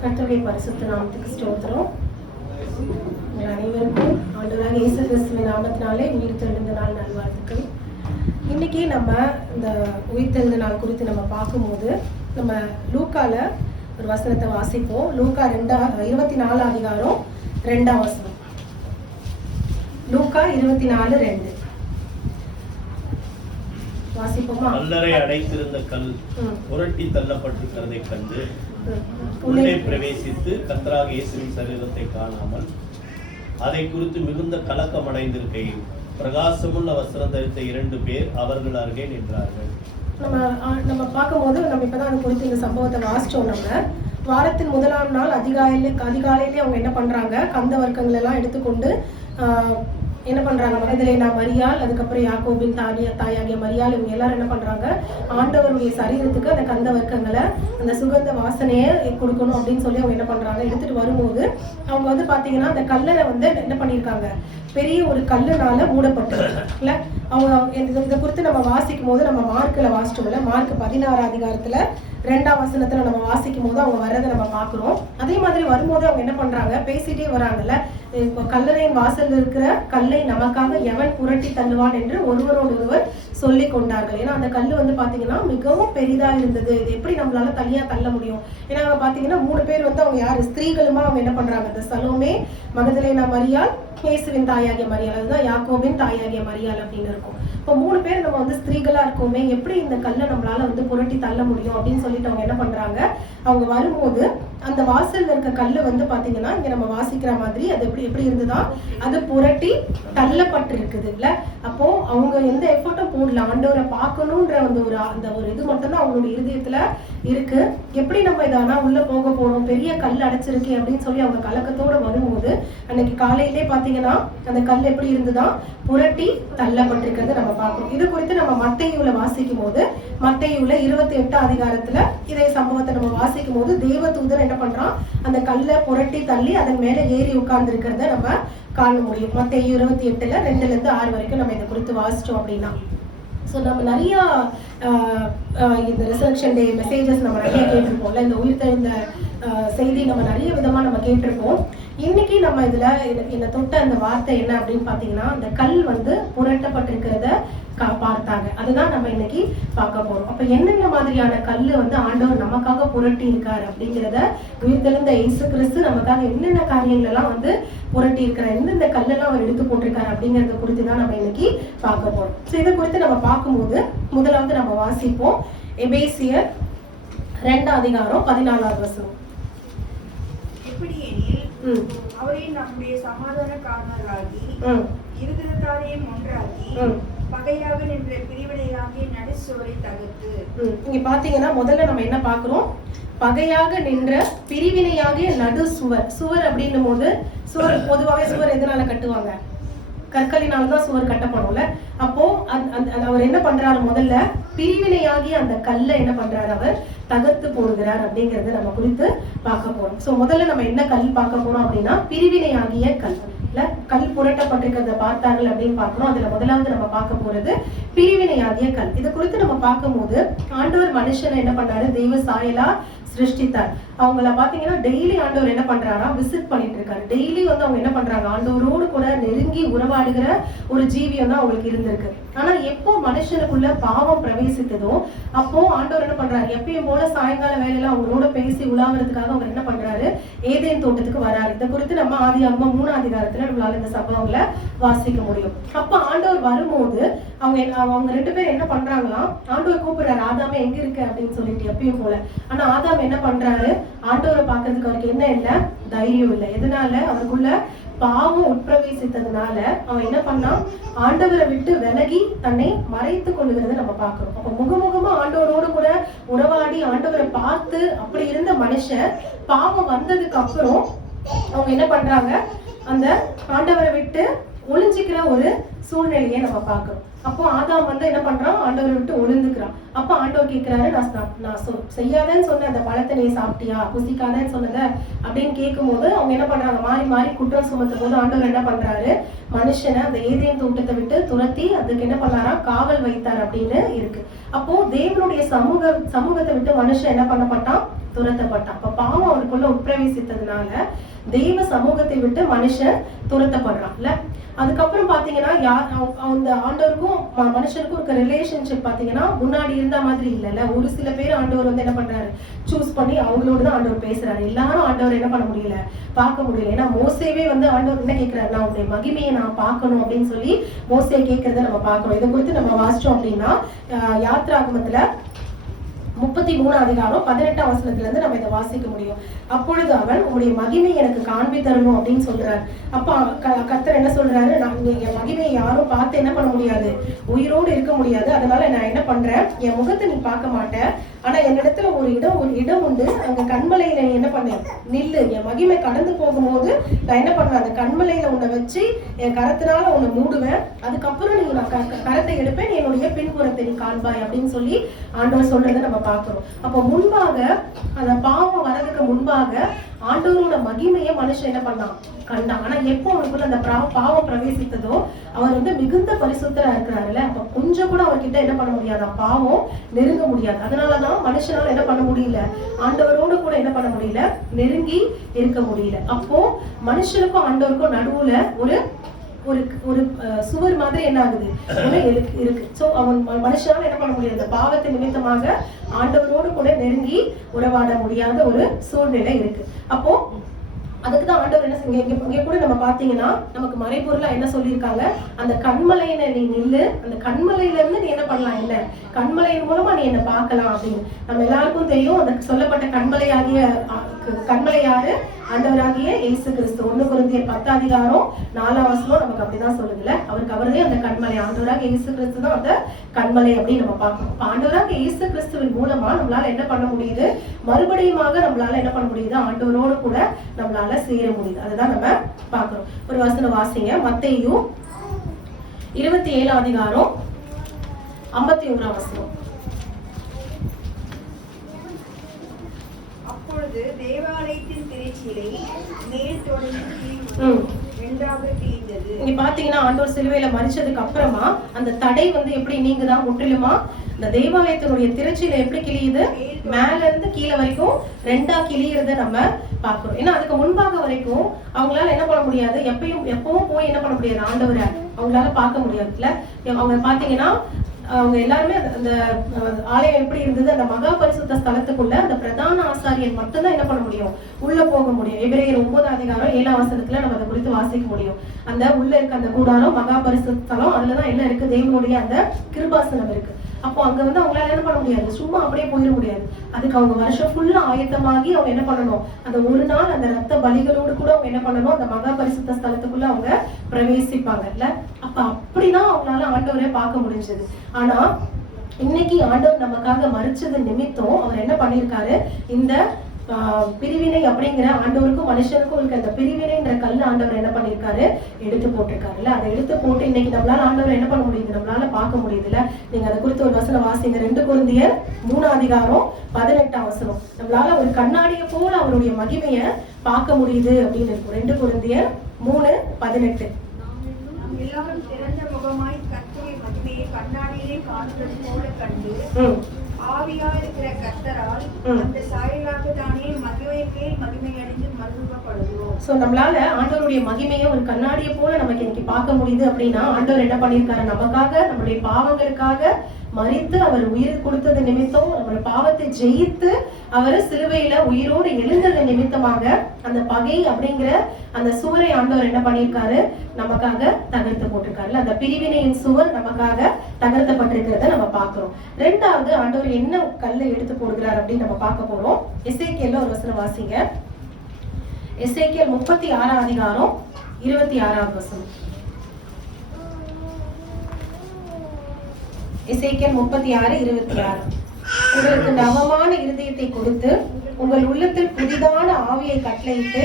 கர்த்தருடைய பரிசுத்த நாமத்துக்கு ஸ்தோத்திரம். உங்கள் அனைவருக்கும் ஆண்டவராகிய இயேசு கிறிஸ்துவின் நாமத்தினாலே உயிர்த்தெழுந்த நாள் நல்வாழ்த்துக்கள். இன்னைக்கு நம்ம இந்த உயிர்த்தெழுந்த நாள் குறித்து நம்ம பார்க்கும்போது நம்ம லூக்கால ஒரு வசனத்தை வாசிப்போம். லூக்கா 24 அதிகாரம் 2ஆம் வசனம். லூக்கா 24:2 வாசிப்போமா? கல்லறை அடைத்திருந்த கல் புரட்டி தள்ளப்பட்டிருக்கிறதை கண்டு உள்ளே பிரவேசித்து கர்த்தராகிய இயேசுவின் சரீரத்தை காணாமல் அதை குறித்து மிகுந்த கலக்கம் அடைந்திருக்கையில் பிரகாசமுள்ள வஸ்திரம் தரித்த 2 பேர் அவர்கள் அருகே நின்றார்கள். நம்ம பார்க்கும்போது நம்ம இப்பதான் அது குறித்து இந்த சம்பவத்தை வாசிச்சோம். நம்ம வாரத்தின் முதலாம் நாள் அதிகாலையிலே அவங்க என்ன பண்றாங்க, கந்த வர்க்கங்கள் எல்லாம் எடுத்துக்கொண்டு என்ன பண்றாங்க, மகதலேனா மரியாள், அதுக்கப்புறம் யாக்கோபின் தாயாகிய மரியாள், இவங்க எல்லாரும் என்ன பண்றாங்க, ஆண்டவருடைய சரீரத்துக்கு அந்த கந்த வர்க்கங்களை அந்த சுகந்த வாசனையை கொடுக்கணும் அப்படின்னு சொல்லி அவங்க என்ன பண்றாங்க, எடுத்துட்டு வரும்போது அவங்க வந்து பாத்தீங்கன்னா அந்த கல்லறை வந்து என்ன பண்ணியிருக்காங்க, பெரிய ஒரு கல்லுனால மூடப்பட்டு இல்ல. அவங்க இதை குறித்து நம்ம வாசிக்கும் போது நம்ம மார்க்ல வாசிச்சோம்ல, மார்க் 16 அதிகாரத்துல 2ஆம் வசனத்துல நம்ம வாசிக்கும் போது அவங்க வர்றதை நம்ம பாக்குறோம். அதே மாதிரி வரும்போது அவங்க என்ன பண்றாங்க, பேசிட்டே வராங்கல்ல, கல்லறையின் வாசல் இருக்கிற கல்லை நமக்காக எவன் புரட்டி தள்ளுவான் என்று ஒருவரோடு ஒருவர் சொல்லி கொண்டார்கள். ஏன்னா அந்த கல்லு வந்து பாத்தீங்கன்னா மிகவும் பெரிதா இருந்தது. இது எப்படி நம்மளால தனியா தள்ள முடியும்? ஏன்னா அவங்க பாத்தீங்கன்னா 3 பேர் வந்து அவங்க யாரு, ஸ்திரீகளுமா அவங்க என்ன பண்றாங்க, இந்த சலோமே, மகதலேனா மரியாள், இயேசுவின் தாயாகிய மரியாள், அதுதான் யாக்கோபின் தாயாகிய மரியாள் அப்படின்னு இருக்கும். இப்போ 3 பேர் நம்ம வந்து ஸ்திரீகளா இருக்கோமே, எப்படி இந்த கல்லை நம்மளால வந்து புரட்டி தள்ள முடியும் அப்படின்னு சொல்லிட்டு அவங்க என்ன பண்றாங்க, அவங்க வரும்போது அந்த வாசல்ல இருக்க கல்லு வந்து பாத்தீங்கன்னா இங்க நம்ம வாசிக்கிற மாதிரி அது எப்படி இருந்துதான், அது புரட்டி தள்ளப்பட்டிருக்குது இல்ல. அப்போ அவங்க எந்த எஃபர்ட்டும் போடல, ஆண்டவரை பார்க்கணும்ன்ற அந்த ஒரு இது மட்டும்தான் அவங்களுடைய இருதயத்துல இருக்கு. எப்படி நம்ம இதானா உள்ள போக போறோம், பெரிய கல் அடைச்சிருக்கே அப்படின்னு சொல்லி அவங்க கலக்கத்தோட வரும்போது அன்னைக்கு காலையிலே பாத்தீங்கன்னா அந்த கல் எப்படி இருந்துதான் புரட்டி தள்ளப்பட்டிருக்கிறது நம்ம பார்க்கிறோம். இது குறித்து நம்ம மத்தேயுல வாசிக்கும் போது, மத்தேயுல 28 அதிகாரத்துல இதே சம்பவத்தை நம்ம வாசிக்கும் போது தேவதூதன் என்ன பண்றான், அந்த கல்லை புரட்டி தள்ளி அதன் மேல ஏறி உட்கார்ந்து இருக்கிறத நம்ம காண முடியும். மத்தேயு 28ல 2-6 வரைக்கும் நம்ம இதை குறித்து வாசிச்சோம் அப்படின்னா. ஸோ நம்ம நிறைய இந்த ரிசர்க்ஷன் டே மெசேஜஸ் நம்ம நிறைய கேட்டிருப்போம்ல, இந்த உயிர்த்தெழுந்த செய்தி நம்ம நிறைய விதமா நம்ம கேட்டிருப்போம். இன்னைக்கு நம்ம இதுல என்ன தொட்ட அந்த வார்த்தை என்ன அப்படின்னு பாத்தீங்கன்னா, அந்த கல் வந்து புரட்டப்பட்டிருக்கிறத பார்த்தாங்க. அதுதான் நம்ம இன்னைக்கு பார்க்க போறோம். அப்ப என்னென்ன மாதிரியான கல்லு வந்து ஆண்டவர் நமக்காக புரட்டி இருக்காரு அப்படிங்கிறத, உயிர்த்தெழுந்த இயேசு கிறிஸ்து நமக்காக என்னென்ன காரியங்கள் எல்லாம் வந்து புரட்டி இருக்கிறார், எந்தெந்த கல்லெல்லாம் அவர் எடுத்து போட்டிருக்காரு அப்படிங்கறத குறித்து தான் நம்ம இன்னைக்கு பார்க்க போறோம். ஸோ இதை குறித்து நம்ம பார்க்கும்போது முதலாவது நம்ம வாசிப்போம் எபேசியர் 2ஆம் அதிகாரம் 14ஆவது வசனம். அவரே நம்முடைய சமாதான காரணராகி இருதயத்தாரையும் ஒன்றாக்கி பகையாக நின்ற பிரிவினையாகிய நடுசுவரை தகர்த்து. இங்க பாத்தீங்கன்னா முதல்ல நம்ம என்ன பாக்குறோம், பகையாக நின்ற பிரிவினையாகிய நடு சுவர். சுவர் அப்படின்னும் போது சுவர் பொதுவாகவே சுவர் எதனால கட்டுவாங்க, கற்களினால்தான் சுவர் கட்டப்படும்ல. அப்போ அவர் என்ன பண்றாரு, முதல்ல பிரிவினையாகி அந்த கல்லை என்ன பண்றாரு, அவர் தகர்த்து போடுகிறார் அப்படிங்கறத நம்ம குறித்து பார்க்க போறோம். சோ முதல்ல நம்ம என்ன கல் பார்க்க போறோம் அப்படின்னா, பிரிவினையாகிய கல் இல்ல, கல் புரட்டப்பட்டிருக்கிறத பார்த்தார்கள் அப்படின்னு பார்க்கணும். அதுல முதலாவது நம்ம பார்க்க போறது பிரிவினையாகிய கல். இதை குறித்து நம்ம பார்க்கும் போது ஆண்டவர் மனுஷனை என்ன பண்ணாரு, தெய்வ சாயலா சிருஷ்டித்தார். அவங்கள பாத்தீங்கன்னா டெய்லி ஆண்டவர் என்ன பண்றாரா, விசிட் பண்ணிட்டு இருக்காரு. டெய்லி வந்து அவங்க என்ன பண்றாங்க, ஆண்டவரோடு கூட நெருங்கி உறவாடுகிற ஒரு ஜீவியம் தான் அவங்களுக்கு இருந்திருக்கு. ஆனா எப்போ மனுஷனுக்குள்ள பாவம் பிரவேசித்ததோ அப்போ ஆண்டவர் என்ன பண்றாரு, எப்பயும் போல சாயங்கால வேலையில அவங்களோட பேசி உலாவறதுக்காக அவர் என்ன பண்றாரு, ஏதேன் தோட்டத்துக்கு வராரு. இதை குறித்து நம்ம ஆதியாகமம் 3ஆம் அதிகாரத்துல நம்மளால இந்த சம்பவங்களை வாசிக்க முடியும். அப்ப ஆண்டவர் வரும்போது அவங்க 2 பேர் என்ன பண்றாங்களாம், ஆண்டவர் கூப்பிடுறாரு, ஆதாமே எங்க இருக்கு அப்படின்னு சொல்லிட்டு எப்பயும் போல. ஆனா ஆதாம் என்ன பண்றாரு, ஆண்டவரை பாக்குறதுக்கு அவருக்கு என்ன இல்லை, தைரியம் இல்லை. எதனால, அவருக்குள்ள பாவம் உட்பிரவேசித்ததுனால அவன் என்ன பண்ணான், ஆண்டவரை விட்டு விலகி தன்னை மறைத்து கொள்ளுகிறத நம்ம பார்க்கிறோம். அப்ப முகமுகமா ஆண்டவரோடு கூட உறவாடி ஆண்டவரை பார்த்து அப்படி இருந்த மனுஷன் பாவம் வந்ததுக்கு அப்புறம் அவங்க என்ன பண்றாங்க, அந்த ஆண்டவரை விட்டு ஒளிஞ்சிக்கிற ஒரு சூழ்நிலையை நம்ம பார்க்கிறோம். அப்போ ஆதாம் வந்து என்ன பண்றான், ஆண்டவரை விட்டு ஒளிந்துக்கிறான். அப்ப ஆண்டவர் கேட்கிறாரு, நான் செய்யாதேன்னு சொன்ன அந்த பழத்தை நீ சாப்பிட்டியா, புசிக்காதேன்னு சொன்னத அப்படின்னு கேட்கும் போது அவங்க என்ன பண்றாங்க, மாறி மாறி குற்றம் சுமத்தும் போது ஆண்டவர் என்ன பண்றாரு, மனுஷனை அந்த ஏதேன் தோட்டத்தை விட்டு துரத்தி அதுக்கு என்ன பண்ணாரா, காவல் வைத்தார் அப்படின்னு இருக்கு. அப்போ தேவனுடைய சமூகத்தை விட்டு மனுஷன் என்ன பண்ணப்பட்டான், துரத்தப்பட்டான். அப்ப பாவம் அவனுக்குள்ள உட்பிரவேசித்ததுனால தெய்வ சமூகத்தை விட்டு மனுஷன் துரத்தப்படுறான்ல. அதுக்கப்புறம் பாத்தீங்கன்னா அந்த ஆண்டவருக்கும் மனுஷனுக்கும் இருக்க ரிலேஷன்ஷிப் பாத்தீங்கன்னா முன்னாடி இருந்த மாதிரி இல்லைல்ல. ஒரு சில பேர் ஆண்டவர் வந்து என்ன பண்றாரு, சூஸ் பண்ணி அவங்களோட தான் ஆண்டவர் பேசுறாரு. எல்லாரும் ஆண்டவர் என்ன பண்ண முடியல, பார்க்க முடியல. ஏன்னா மோசேவே வந்து ஆண்டவர் என்ன கேட்கிறாரு, நான் உங்களுடைய மகிமையை நான் பார்க்கணும் அப்படின்னு சொல்லி மோசே கேட்கறத நம்ம பார்க்கணும். இதை குறித்து நம்ம வாசிச்சோம் அப்படின்னா யாத்ராகமத்துல 33 அதிகாரம் 18ஆம் வசனத்துல இருந்து நம்ம இதை வாசிக்க முடியும். அப்பொழுது அவன் உங்களுடைய மகிமை எனக்கு காண்பி தரணும் அப்படின்னு சொல்றாரு. அப்ப கர்த்தர் என்ன சொல்றாரு, என் மகிமையை யாரும் பார்த்து என்ன பண்ண முடியாது, உயிரோடு இருக்க முடியாது. அதனால நான் என்ன பண்றேன், என் முகத்தை நீ பார்க்க மாட்டேன், ஆனா என்னிடத்துல ஒரு இடம் உண்டு, அங்க கண்மலையில நீ என்ன பண்ண நில்லு. என் மகிமை கடந்து போகும்போது நான் என்ன பண்றேன், அந்த கண்மலையில உன்னை வச்சு என் கரத்தினால உன்னை மூடுவேன். அதுக்கப்புறம் நீ நான் கரத்தை எடுப்பேன், என்னுடைய பின்புறத்தை நீ காண்பாய் அப்படின்னு சொல்லி ஆண்டவர் சொல்றதை நம்ம பார்க்கிறோம். அப்போ முன்பாக அந்த பாவம் வரதுக்கு முன்பாக ஆண்டவரோட மகிமையை மனுஷன் என்ன பண்ணான், கண்டான். ஆனா எப்போ அவனுக்குள்ள அந்த பாவம் பிரவேசித்ததோ அவர் வந்து மிகுந்த பரிசுத்தரா இருக்கிறாருல்ல. அப்ப கொஞ்சம் கூட அவர்கிட்ட என்ன பண்ண முடியாது, பாவம் நெருங்க முடியாது. அதனாலதான் மனுஷனால என்ன பண்ண முடியல, ஆண்டவரோடு கூட என்ன பண்ண முடியல, நெருங்கி இருக்க முடியல. அப்போ மனுஷனுக்கும் ஆண்டவருக்கும் நடுவுல ஒரு ஒரு ஒரு சுவர் மாதிரி என்ன ஆகுது இருக்கு. சோ அவன் மனுஷனால என்ன பண்ண முடியாது, பாவத்தை நிமித்தமாக ஆண்டவரோடு கூட நெருங்கி உறவாட முடியாத ஒரு சூழ்நிலை இருக்கு. அப்போ அதுக்குதான் ஆண்டவர் என்ன செய்ய, இங்க கூட நம்ம பாத்தீங்கன்னா நமக்கு மறைபொருளா என்ன சொல்லியிருக்காங்க, அந்த கண்மலையில நீ நில்லு, அந்த கண்மலையில இருந்து நீ என்ன பண்ணலாம், என்ன கண்மலையின் மூலமா நீ என்ன பார்க்கலாம் அப்படின்னு. நம்ம எல்லாருக்கும் தெரியும் அந்த சொல்லப்பட்ட கண்மலை யாரு, ஆண்டவராகிய இயேசு கிறிஸ்து. 1 கொரிந்தியர் 10 அதிகாரம் 4ஆம் வசனம் நமக்கு அப்படிதான் சொல்லுதுல்ல. அவரே அந்த கண்மலை, ஆண்டவராகிய இயேசு கிறிஸ்து தான் அந்த கண்மலை அப்படின்னு நம்ம பார்க்கணும். ஆண்டவராகிய இயேசு கிறிஸ்துவின் மூலமா நம்மளால என்ன பண்ண முடியுது, மறுபடியுமாக நம்மளால என்ன பண்ண முடியுது, ஆண்டவரோடு கூட நம்மளால சேர முடியுது. அதுதான் நம்ம பார்க்கிறோம். ஒரு வசனம் வாசிங்க, மத்தேயு 27ஆம் அதிகாரம் 51ஆம் வசனம். அப்பொழுது தேவாலயத்தின் திரைச்சீலை மேல் தொடங்கி இரண்டாக கிழிந்தது. இங்க பாத்தீங்கன்னா ஆண்டவர் சிலுவையில மரிச்சதுக்கு அப்புறமா அந்த தடை வந்து எப்படி நீங்கதான் முற்றிலுமா, இந்த தேவாலயத்தினுடைய திரைச்சீலை எப்படி கிழியுது, மேல இருந்து கீழே வரைக்கும் 2ஆ கிழியறத நம்ம பாக்குறோம். ஏன்னா அதுக்கு முன்பாக வரைக்கும் அவங்களால என்ன பண்ண முடியாது, எப்பவும் போய் என்ன பண்ண முடியாது, ஆண்டவரை அவங்களால பார்க்க முடியாதுல்ல. அவங்க பாத்தீங்கன்னா அவங்க எல்லாருமே அந்த ஆலயம் எப்படி இருந்தது, அந்த மகா பரிசுத்த ஸ்தலத்துக்குள்ள அந்த பிரதான ஆசாரியன் மட்டும்தான் என்ன பண்ண முடியும், உள்ள போக முடியும். எபிரேயர் 9ஆம் அதிகாரம் 7ஆம் வசனத்துல நம்ம அதை குறித்து வாசிக்க முடியும். அந்த உள்ள இருக்க அந்த கூடாரம் மகா பரிசுத்த ஸ்தலம், அதுலதான் என்ன இருக்கு, தேவனுடைய அந்த கிருபாசனம் இருக்கு. அப்போ அங்க வந்து அவங்களால என்ன பண்ண முடியாது, சும்மா அப்படியே போயிட முடியாது. அதுக்கு அவங்க வருஷம் ஃபுல்லா ஆயத்தமாகி அவங்க என்ன பண்ணணும், அந்த ஒரு நாள் அந்த ரத்த பலிகளோடு கூட அவங்க என்ன பண்ணணும், அந்த மகா பரிசுத்த ஸ்தலத்துக்குள்ள அவங்க பிரவேசிப்பாங்கல்ல. அப்ப அப்படிதான் அவங்களால ஆண்டவரை பார்க்க முடிஞ்சது. ஆனா இன்னைக்கு ஆண்டவர் நமக்காக மரிச்சது நிமித்தம் அவர் என்ன பண்ணிருக்காரு, இந்த பிரிவினை அப்படிங்கிற ஆண்டவருக்கும் மனுஷனுக்கும் இருக்க அந்த பிரிவினைன்ற கல் ஆண்டவர் என்ன பண்ணிருக்காரு, எடுத்து போட்டிருக்காருல்ல. அதை எடுத்து போட்டு இன்னைக்கு நம்மளால ஆண்டவர் என்ன பண்ண முடியுது, நம்மளால பார்க்க முடியுதுல்ல. நீங்க அதை குறித்து ஒரு வசனம் வாசிங்க, 2 கொரிந்தியர் 3ஆம் அதிகாரம் 18ஆம் வசனம். நம்மளால ஒரு கண்ணாடியை போல அவருடைய மகிமையை பார்க்க முடியுது அப்படின்னு இருக்கும். 2 கொரிந்தியர் 3:18. எல்லாரும் திறந்த முகமாய் கர்த்தருடைய மகிமையை கண்ணாடியிலே காண்பது போல கண்டு ஆவியா இருக்கிற கர்த்தரால் அந்த சாயலாக தானே மகிமைக்கே மகிமை அடைந்து மகிழ்வப்படுவோம். சோ நம்மளால ஆண்டவருடைய மகிமையை ஒரு கண்ணாடியை போல நமக்கு இன்னைக்கு பார்க்க முடியுது அப்படின்னா ஆண்டவர் என்ன பண்ணிருக்காரு, நமக்காக நம்மளுடைய பாவங்களுக்காக மரித்து அவர் உயிர் கொடுத்தது நிமித்தம், நம்மளுடைய பாவத்தை ஜெயித்து அவர் சிலுவையில உயிரோடு எழுந்தது நிமித்தமாக அந்த பகை அப்படிங்கிற அந்த சுவரை ஆண்டவர் என்ன பண்ணிருக்காரு, நமக்காக தகர்த்து போட்டிருக்காருல்ல. அந்த பிரிவினையின் சுவர் நமக்காக தகர்த்தப்பட்டிருக்கிறத நம்ம பார்க்கிறோம். 2வது ஆண்டவர் என்ன கல்லை எடுத்து போடுகிறார் அப்படின்னு நம்ம பார்க்க போறோம். எசேக்கியேல்ல ஒரு வசனம் வாசிங்க, எசேக்கியேல் 36ஆம் அதிகாரம் 26ஆம் வசனம். எசேக்கியேல் 36:26. உங்களுக்கு நவமான இருதயத்தை கொடுத்து உங்கள் உள்ளத்தில் புதிதான ஆவியை கட்டளையிட்டு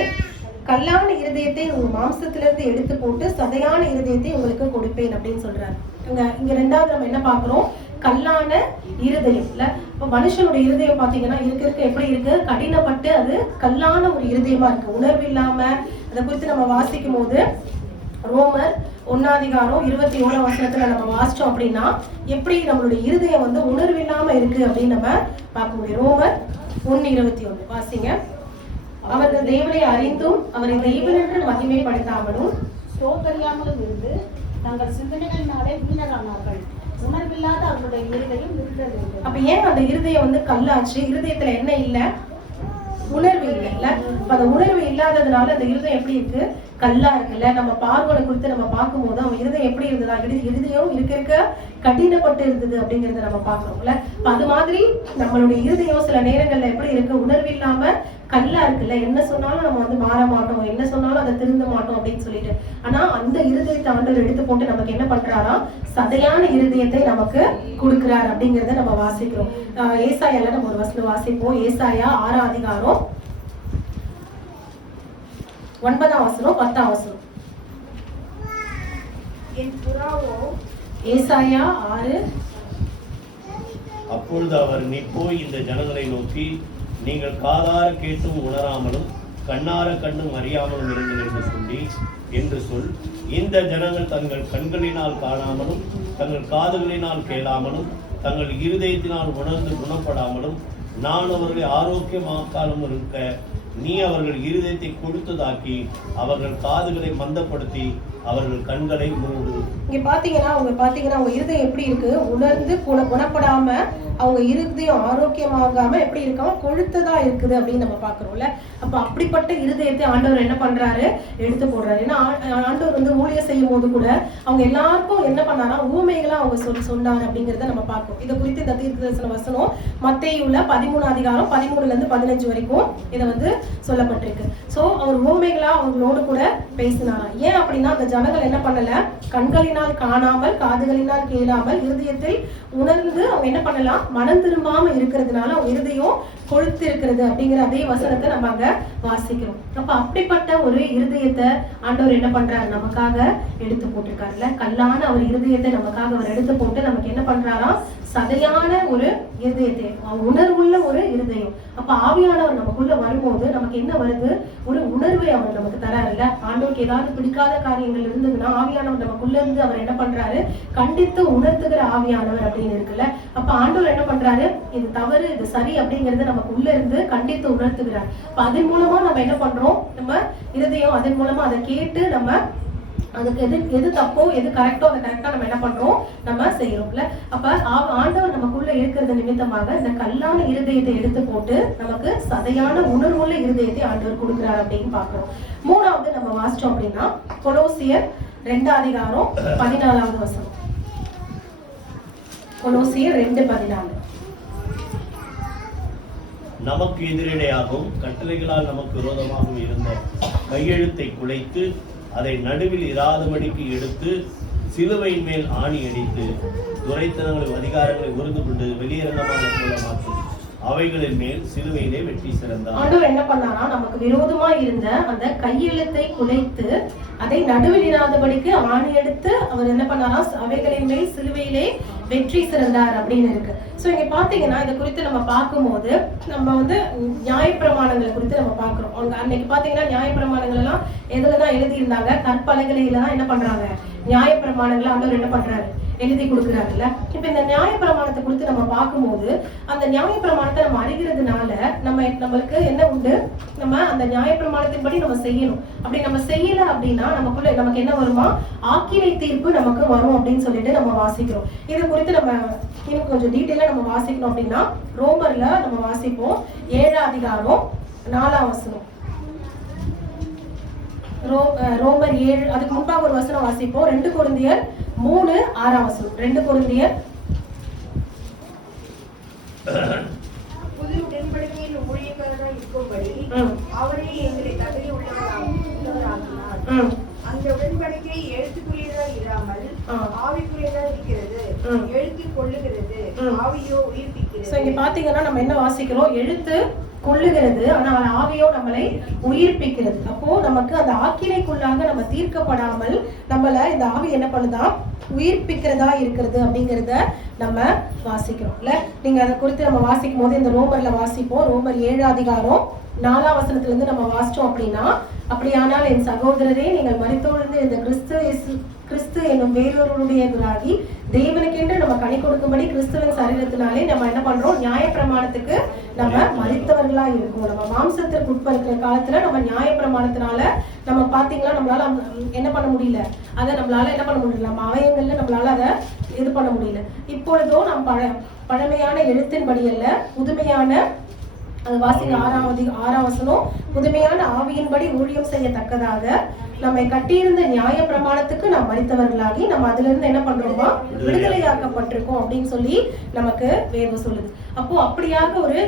கல்லான இருதயத்தை உங்க மாம்சத்திலிருந்து எடுத்து போட்டு சதையான இருதயத்தை உங்களுக்கு கொடுப்பேன் அப்படின்னு சொல்றாரு. இங்க 2வது நம்ம என்ன பாக்குறோம், கல்லான இருதயம் இல்ல. இப்ப மனுஷனுடைய இருதயம் பாத்தீங்கன்னா இருக்க எப்படி இருக்கு, கடினப்பட்டு அது கல்லான ஒரு இருதயமா இருக்கு, உணர்வு இல்லாம. அதை குறித்து நம்ம வாசிக்கும் போது ரோமர் 1ஆம் அதிகாரம் 21ஆம் வசனத்துல நம்ம வாசிச்சோம் அப்படின்னா எப்படி நம்மளுடைய இருதயம் வந்து உணர்வு இல்லாம இருக்கு அப்படின்னு நம்ம பார்க்க முடியும். ரோமர் 1:21 வாசிங்க. அவர்கள் தேவனை அறிந்தும் அவரை தேவன் என்று மகிமைப்படுத்தாமலும் ஸ்தோத்தரியாமலும் இருந்து தங்கள் சிந்தனைகளினாலே வீணரானார்கள். உணர்வில்லாத அவருடைய இருதயம் இருந்தது. அப்ப ஏன் அந்த இருதயம் வந்து கல்லாச்சு? இருதயத்துல என்ன இல்ல? உணர்வு இல்லைல்ல. அந்த உணர்வு இல்லாததுனால அந்த இருதயம் எப்படி இருக்கு? கல்லா இருக்குல்ல. நம்ம பார்வனை குறித்து நம்ம பார்க்கும்போது அவன் இருதயம் எப்படி இருந்ததா? இருதயம் இருக்க கடினப்பட்டு இருந்தது அப்படிங்கறத நம்ம பார்க்கறோம்ல. அது மாதிரி நம்மளுடைய இருதயம் சில நேரங்கள்ல எப்படி இருக்கு? உணர்வு இல்லாம கல்லா இருக்குல்ல. என்ன சொன்னாலும் நம்ம வந்து மாற மாட்டோம், என்ன சொன்னாலும் அதை திருந்த மாட்டோம் அப்படின்னு சொல்லிட்டு. ஆனா அந்த இருதயத்தை ஆண்டவர் எடுத்து போட்டு நமக்கு என்ன பண்றாரா? சதையான இருதயத்தை நமக்கு கொடுக்கிறார் அப்படிங்கறத நம்ம வாசிக்கிறோம். ஏசாயால நம்ம ஒரு வசனம் வாசிப்போம். ஏசாயா 6ஆம் அதிகாரம் 9ஆம் வசனம் 10ஆம் வசனம். என் புறாவோ ஏசாயா 6. அப்பொழுது அவர், நீ போய் இந்த ஜனங்களை நோக்கி, நீங்கள் காதார கேட்டும் உணராமலும் கண்ணார கண்டும் அறியாமலும் இருங்கள் என்று சொல். இந்த ஜனங்கள் தங்கள் கண்களினால் காணாமலும் தங்கள் காதுகளினால் கேளாமலும் தங்கள் இருதயத்தினால் உணர்ந்து குணப்படாமலும் நான் அவர்களை ஆரோக்கியமாக்காலும் இருக்க நீ அவர்கள் இருதயத்தை கொடுத்ததாக்கி அவர்கள் காதுகளை மந்தப்படுத்தி அவர்கள் கண்களை மூடு. இங்க பாத்தீங்கன்னா அவங்க இருதயம் எப்படி இருக்கு? உணர்ந்து குணப்படாம அவங்க இருதயம் ஆரோக்கியமாகாம எப்படி இருக்காம கொழுத்ததா இருக்குது அப்படின்னு நம்ம பாக்குறோம்ல. அப்ப அப்படிப்பட்ட இருதயத்தை ஆண்டவர் என்ன பண்றாரு? எடுத்து போடுறாரு. ஏன்னா ஆண்டவர் வந்து ஊழியம் செய்யும் போது கூட அவங்க எல்லாருக்கும் என்ன பண்ணாரா? ஊமைகளா அவங்க சொன்னார் அப்படிங்கறத நம்ம பார்ப்போம். இதை குறித்து இந்த தீர்க்கதரிசன வசனம் மத்தேயுல 13ஆம் அதிகாரம் 13ல இருந்து 15 வரைக்கும் இதை வந்து சொல்லப்பட்டிருக்கு. சோ அவர் ஊமைகளா அவங்களோடு கூட பேசினாரா. ஏன் அப்படின்னா அந்த ஜனங்கள் என்ன பண்ணல? கண்களினால் காணாமல் காதுகளினால் கேளாமல் இருதயத்தில் உணர்ந்து அவங்க என்ன பண்ணலாம்? மனம் திரும்பாம இருக்கிறதுனால அவங்க இருதயம் கொழுத்து இருக்கிறது அப்படிங்கிற அதே வசனத்தை நம்ம அங்க வாசிக்கிறோம். அப்ப அப்படிப்பட்ட ஒரு இருதயத்தை ஆண்டவர் என்ன பண்றாரு? நமக்காக எடுத்து போட்டிருக்காருல்ல. கல்லான அவர் இருதயத்தை நமக்காக அவர் எடுத்து போட்டு நமக்கு என்ன பண்றாராம்? சதையான ஒரு இருதயத்தை, உணர்வுள்ள ஒரு இருதயம். அப்ப ஆவியானவர் நமக்குள்ள வரும்போது நமக்கு என்ன வருது? ஒரு உணர்வை அவர் நமக்கு தராருல்ல. ஆண்டவருக்கு ஏதாவது பிடிக்காத காரியங்கள் இருந்ததுன்னா ஆவியானவர் நமக்குள்ள இருந்து அவர் என்ன பண்றாரு? கண்டித்து உணர்த்துகிற ஆவியானவர் அப்படின்னு இருக்குல்ல. அப்ப ஆண்டவர் என்ன பண்றாரு? இது தவறு, இது சரி அப்படிங்கறது நமக்கு உள்ள இருந்து கண்டித்து உணர்த்துகிறார். அப்ப அதன் மூலமா நம்ம என்ன பண்றோம்? நம்ம இருதயம் அதன் மூலமா அதை கேட்டு நம்ம அதுக்கு எது தப்போ எது கரெக்டோ அதை கரெக்டா நம்ம என்ன பண்றோம்? நம்ம செய்யறோம்ல. அப்ப ஆண்டவர் நமக்குள்ள இருக்கிறது நிமித்தமாக இந்த கல்லான இருதயத்தை எடுத்து போட்டு நமக்கு சதையான உணர்வுள்ள இருதயத்தை ஆண்டவர் கொடுக்கிறார் அப்படின்னு பாக்குறோம். 3வது நம்ம வாசிச்சோம் அப்படின்னா கொலோசியர் 2ஆம் அதிகாரம் 14வது வசனம். கொலோசியர் 2:14. நமக்கு எதிரிடையாகவும் கட்டளைகளால் நமக்கு விரோதமாகவும் இருந்த கையெழுத்தை குலைத்து அதை நடுவில் இராதபடிக்கு எடுத்து சிலுவையின் மேல் ஆணி அடித்து துரைத்தனங்களின் அதிகாரங்களை உருந்து கொண்டு வெளியரங்கமான போல மாற்றும் அவைகளின் மேல் சிலுவையிலே வெற்றி சிறந்தார். ஆண்டவர் என்ன பண்ணாரா? நமக்கு விரோதமா இருந்த அந்த கையெழுத்தை குலைத்து அதை நடுவில் இராதபடிக்கு ஆணி எடுத்து அவர் என்ன பண்ணாரா? அவைகளின் மேல் சிலுவையிலே வெற்றி சிறந்தார் அப்படின்னு இருக்கு. சோ இங்க பாத்தீங்கன்னா இதை குறித்து நம்ம பார்க்கும்போது நம்ம வந்து நியாயப்பிரமாணங்களை குறித்து நம்ம பாக்குறோம். அவங்க அன்னைக்கு பாத்தீங்கன்னா நியாயப்பிரமாணங்கள் எல்லாம் எதுலதான் எழுதி இருந்தாங்க? கற்பலகையில தான் என்ன பண்றாங்க? நியாயப்பிரமாணங்களை ஆண்டவர் என்ன பண்றாரு? எழுதி கொடுக்குறாருல்ல. இப்ப இந்த நியாயப்பிரமாணத்தை குறித்து நம்ம பார்க்கும்போது அந்த நியாயப்பிரமாணத்தை நம்ம அறிகிறதுனால நம்மளுக்கு என்ன உண்டு? நம்ம அந்த நியாயப்பிரமாணத்தின்படி நம்ம செய்யணும். அப்படி நம்ம செய்யல அப்படின்னா நமக்கு என்ன வருமா? ஆக்கினை தீர்ப்பு நமக்கு வரும் அப்படின்னு சொல்லிட்டு நம்ம வாசிக்கிறோம். இது குறித்து நம்ம இன்னும் கொஞ்சம் டீட்டெயிலா நம்ம வாசிக்கணும் அப்படின்னா ரோமர்ல நம்ம வாசிப்போம். 7ஆம் அதிகாரம் 4ஆம் வசனம். ரோமர் 7. அதுக்கு முன்பாக ஒரு வசனம் வாசிப்போம். 2 கொரிந்தியர் 3:6ஆம் வசனம். 2 கொரிந்தியர். புது உடன்படிக்கையில் ஊழியக்காரராய் இருக்கும்படி அவரே எங்களை தகுதி உள்ளவராக்கினார். அந்த உடன்படிக்கை எழுத்துக்குரியதாய் இராமல் ஆவிக்குரியதா இருக்கிறது. எழுத்து கொள்ளுகிறது, ஆவியோ உயிர்ப்பிக்கிறது. இங்க பாத்தீங்கன்னா நம்ம என்ன வாசிக்கிறோம்? எழுத்து கொள்ளுகிறது, ஆனால் ஆவியோ நம்மளை உயிர்ப்பிக்கிறது. அப்போ நமக்கு அந்த ஆக்கினைக்குள்ளாக நம்ம தீர்க்கப்படாமல் நம்மள இந்த ஆவி என்ன பண்ணுதா? உயிர்ப்பிக்கிறதா இருக்கிறது அப்படிங்கிறத நம்ம வாசிக்கிறோம்ல. நீங்க அதை குறித்து நம்ம வாசிக்கும் போது இந்த ரோமர்ல வாசிப்போம். ரோமர் 7ஆம் அதிகாரம் 4ஆம் வசனத்துல இருந்து நம்ம வாசிச்சோம் அப்படின்னா, அப்படியானால் என் சகோதரரே, நீங்கள் மரித்தோரிலிருந்து இந்த கிறிஸ்து என்னும் வேறொருடையவராகி தேவனுக்கென்று நம்ம கனி கொடுக்கும்படி கிறிஸ்துவின் சரீரத்தினாலே நம்ம என்ன பண்றோம், நியாயப்பிரமாணத்துக்கு நம்ம மரித்தவர்களா இருக்கோம். நம்ம மாம்சத்திற்கு உட்படுத்துற காலத்துல நம்ம நியாயப்பிரமாணத்தினால நம்ம பாத்தீங்களா நம்மளால என்ன பண்ண முடியல, அதை நம்மளால என்ன பண்ண முடியல, நம்ம அவயங்கள்ல நம்மளால அதை இது பண்ண முடியல. இப்பொழுதும் நம்ம பழமையான எழுத்தின்படி அல்ல, புதுமையான அது வாசிங்க 6ஆம் வசனம், புதுமையான ஆவியின்படி ஊழியம் செய்யத்தக்கதாக நம்மை கட்டியிருந்த நியாய பிரமாணத்துக்கு நாம் மரித்தவர்களாகி நம்ம அதுல இருந்து என்ன பண்றோமா, விடுதலையாக்கப்பட்டிருக்கோம் அப்படின்னு சொல்லி நமக்கு வேதம் சொல்லுது. அப்போ அப்படியாக ஒரு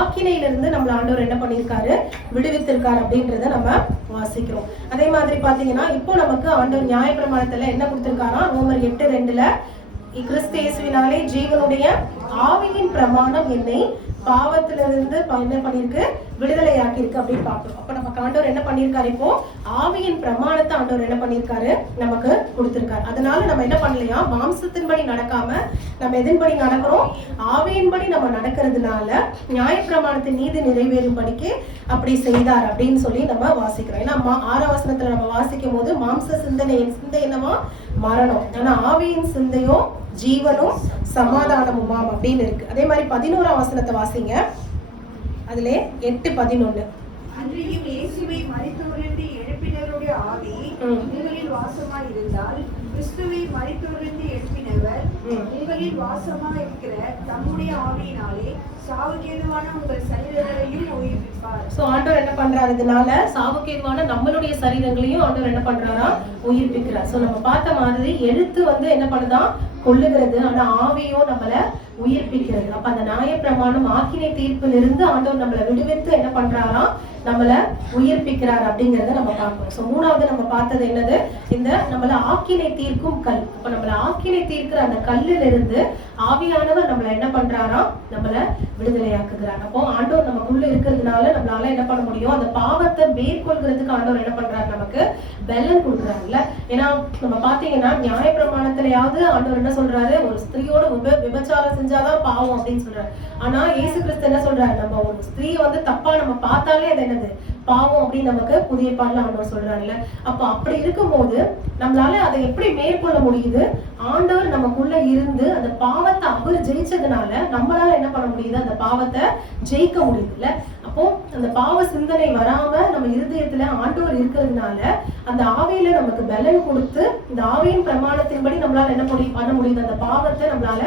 ஆக்கினையிலிருந்து நம்மள ஆண்டவர் என்ன பண்ணியிருக்காரு, விடுவித்திருக்காரு அப்படின்றத நம்ம வாசிக்கிறோம். அதே மாதிரி பாத்தீங்கன்னா இப்போ நமக்கு ஆண்டவர் நியாய பிரமாணத்துல என்ன கொடுத்திருக்காரா, ரோமர் 8:2 கிறிஸ்து இயேசுவினாலே ஜீவனுடைய ஆவியின் பிரமாணம் என்னை பாவத்திலிருந்து என்ன பண்ணிருக்கு, விடுதலையாக்கி இருக்கு அப்படின்னு பார்க்கிறோம். அப்ப நமக்கு ஆண்டவர் என்ன பண்ணிருக்காரு, இப்போ ஆவியின் பிரமாணத்தை ஆண்டவர் என்ன பண்ணிருக்காரு, நமக்கு கொடுத்திருக்காரு. அதனால நம்ம என்ன பண்ணலையா, மாம்சத்தின்படி நடக்காம நம்ம எதன்படி நடக்கிறோம், ஆவியின்படி நம்ம நடக்கிறதுனால நியாயப்பிரமாணத்தின் நீதி நிறைவேறும்படிக்கு அப்படி செய்தார் அப்படின்னு சொல்லி நம்ம வாசிக்கிறோம். ஏன்னா 6ஆம் வசனத்துல நம்ம வாசிக்கும் போது மாம்ச சிந்தை என்னவா, மரணம், ஆனா ஆவியின் சிந்தையோ ஜீவனும் சமாதானமுமாம் அப்படின்னு இருக்கு. அதே மாதிரி 11ஆம் வசனத்தை வாசிங்க, அதுல 8:11. அன்றையும் இயேசுவை மரித்தோரிலிருந்து எழுப்பினருடைய ஆவி உங்களில் வாசமாய் இருந்தால் கிறிஸ்துவை மரித்தோரிலிருந்து எழுப்பினவர் உங்களில் வாசமாய் இருக்கிற தம்முடைய ஆவியினாலே சாவுக்கேதுவான உங்கள் சரீரங்களையும் உயிர்ப்பிப்பார். சோ ஆண்டவர் என்ன பண்றாரு, இதனால சாவுக்கேதுவான நம்மளுடைய சரீரங்களையும் ஆண்டவர் என்ன பண்றாரா, உயிர்ப்பிக்கிறார். சோ நம்ம பார்த்த மாதிரி எழுத்து என்ன பண்ணுதான், கொள்ளுகிறது, ஆனா ஆவியோ நம்மள உயிர்ப்பிக்கிறது. அப்ப அந்த நியாயப்பிரமாணம் ஆக்கினை தீர்ப்பில் இருந்து ஆண்டவர் நம்மளை விடுவித்து என்ன பண்றாரா, நம்மள உயிர்ப்பிக்கிறார் அப்படிங்கறத நம்ம பார்க்கிறோம். சோ 3வது நம்ம பார்த்தது என்னது, இந்த நம்மள ஆக்கினை தீர்க்கும் கல். அப்ப நம்மள ஆக்கினை தீர்க்கிற அந்த கல்லில் இருந்து ஆவியானவர் நம்மள என்ன பண்றாரா, நம்மள விடுதலையாக்குகிறார். அப்போ ஆண்டவர் நமக்குள்ள இருக்கிறதுனால நம்மளால என்ன பண்ண முடியும், அந்த பாவத்தை மேற்கொள்கிறதுக்கு ஆண்டவர் என்ன பண்றாரு, நமக்கு பலன் கொடுக்குறாருல்ல. ஏன்னா நம்ம பாத்தீங்கன்னா நியாயப்பிரமாணத்திலேயாவது ஆண்டவர் என்ன சொல்றாரு, ஒரு ஸ்திரீயோட விபச்சாரம் செஞ்சாதான் பாவம் அப்படின்னு சொல்றாரு. ஆனா இயேசு கிறிஸ்து என்ன சொல்றாரு, நம்ம ஒரு ஸ்திரீயை தப்பா நம்ம பார்த்தாலே அது என்னது, பாவம் அப்படின்னு நமக்கு புதிய பாடல ஆண்டவர் சொல்றாருல்ல. அப்ப அப்படி இருக்கும்போது நம்மளால அதை எப்படி மேற்கொள்ள முடியுது, ஆண்டவர் நமக்குள்ள இருந்து அந்த பாவத்தை அவர் ஜெயிச்சதுனால நம்மளால என்ன பண்ண முடியுது, அந்த பாவத்தை ஜெயிக்க முடியுதுல்ல. அப்போ அந்த பாவ சிந்தனை வராம நம்ம இருதயத்துல ஆண்டவர் இருக்கிறதுனால அந்த ஆவியில நமக்கு பலன் கொடுத்து இந்த ஆவியின் பிரமாணத்தின்படி நம்மளால என்ன பண்ண முடியுது, அந்த பாவத்தை நம்மளால